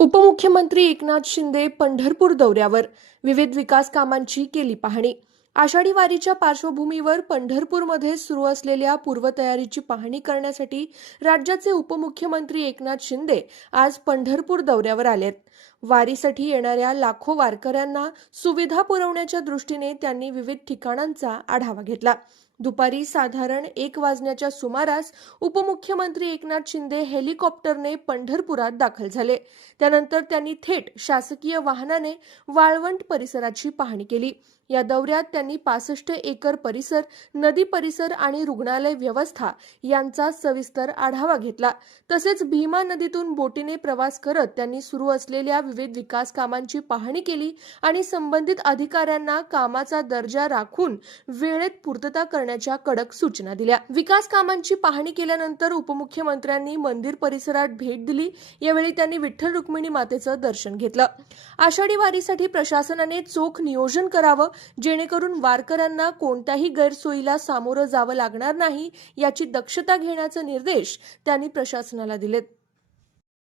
उपमुख्यमंत्री एकनाथ शिंदे पंढरपूर दौऱ्यावर विविध विकास कामांची केली पाहणी। आषाढी वारीच्या पार्श्वभूमीवर पंढरपूरमध्ये सुरू असलेल्या पूर्वतयारीची पाहणी करण्यासाठी राज्याचे उपमुख्यमंत्री एकनाथ शिंदे आज पंढरपूर दौऱ्यावर आलेत। वारीसाठी येणाऱ्या लाखो वारकऱ्यांना सुविधा पुरवण्याच्या दृष्टीने त्यांनी विविध ठिकाणांचा आढावा घेतला। दुपारी साधारण 1 वाजण्याच्या सुमारास उपमुख्यमंत्री एकनाथ शिंदे हेलिकॉप्टरने पंढरपुरात दाखल झाले। त्यानंतर त्यांनी थेट शासकीय वाहनाने वाळवंट परिसराची पाहणी केली। या दौऱ्यात त्यांनी 65 एकर परिसर, नदी परिसर आणि रुग्णालय व्यवस्था यांचा सविस्तर आढावा घेतला। तसेच भीमा नदीतून बोटीने प्रवास करत त्यांनी सुरू असलेल्या विविध विकास कामांची पाहणी केली आणि संबंधित अधिकाऱ्यांना कामाचा दर्जा राखून वेळेत पूर्तता करण्याच्या कडक सूचना दिल्या। विकास कामांची पाहणी केल्यानंतर उपमुख्यमंत्र्यांनी मंदिर परिसरात भेट दिली। यावेळी त्यांनी विठ्ठल रुक्मिणी मातेचं दर्शन घेतलं। आषाढी वारीसाठी प्रशासनाने चोख नियोजन करावं, जेणेकरून वारकऱ्यांना कोणत्याही गैरसोयीला सामोरं जावं लागणार नाही याची दक्षता घेण्याचे निर्देश त्यांनी प्रशासनाला दिलेत।